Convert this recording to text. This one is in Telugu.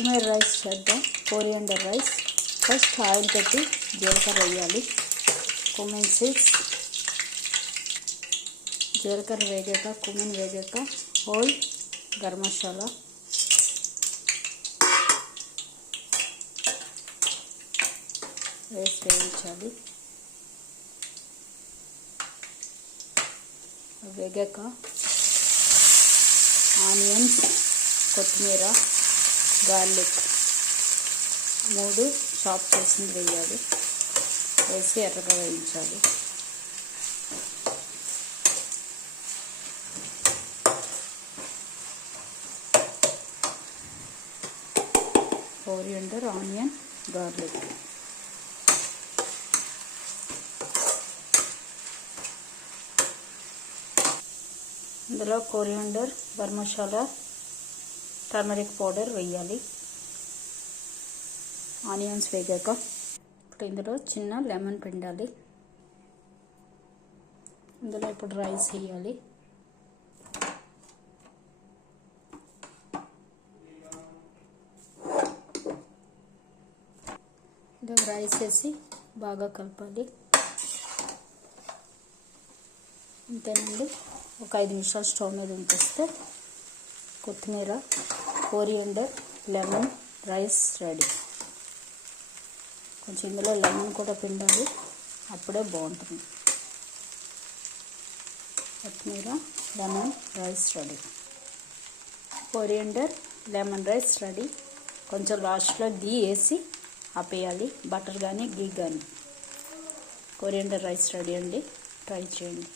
కొత్తిమీర రైస్ చేద్దాం. Coriander rice. ఫస్ట్ ఆయిల్ పెట్టి జీలకర్ర వేయాలి. Cumin seeds. జీలకర్ర వేగాక కుమిన్ వేగాక హోల్ గరం మసాలా వేసి వేయించాలి. వేగాక ఆనియన్స్, కొత్తిమీర, గార్లిక్ 3 చాప్ చేసింది వేయాలి. వేసి ఎర్రగా వేయించాలి. Coriander, onion, garlic. ఇందులో coriander, garam masala, turmeric powder వేయాలి. ఆనియన్స్ వేగాక ఇప్పుడు ఇందులో చిన్న లెమన్ పిండాలి. ఇందులో ఇప్పుడు రైస్ వేయాలి. ఇందులో రైస్ వేసి బాగా కలపాలి. అంతేనండి. ఒక 5 నిమిషాలు స్టవ్ మీద ఉంచేస్తే కొత్తిమీర, కోరియండర్, లెమన్ రైస్ రెడీ. కొంచెం ఇందులో లెమన్ కూడా పిండాలి, అప్పుడే బాగుంటుంది. కొత్తిమీర, lemon rice ready. Coriander, lemon rice ready. కొంచెం లాస్ట్లో గీ వేసి ఆపేయాలి, బటర్ కానీ గీ కానీ. కోరియండర్ రైస్ రెడీ అండి. ట్రై చేయండి.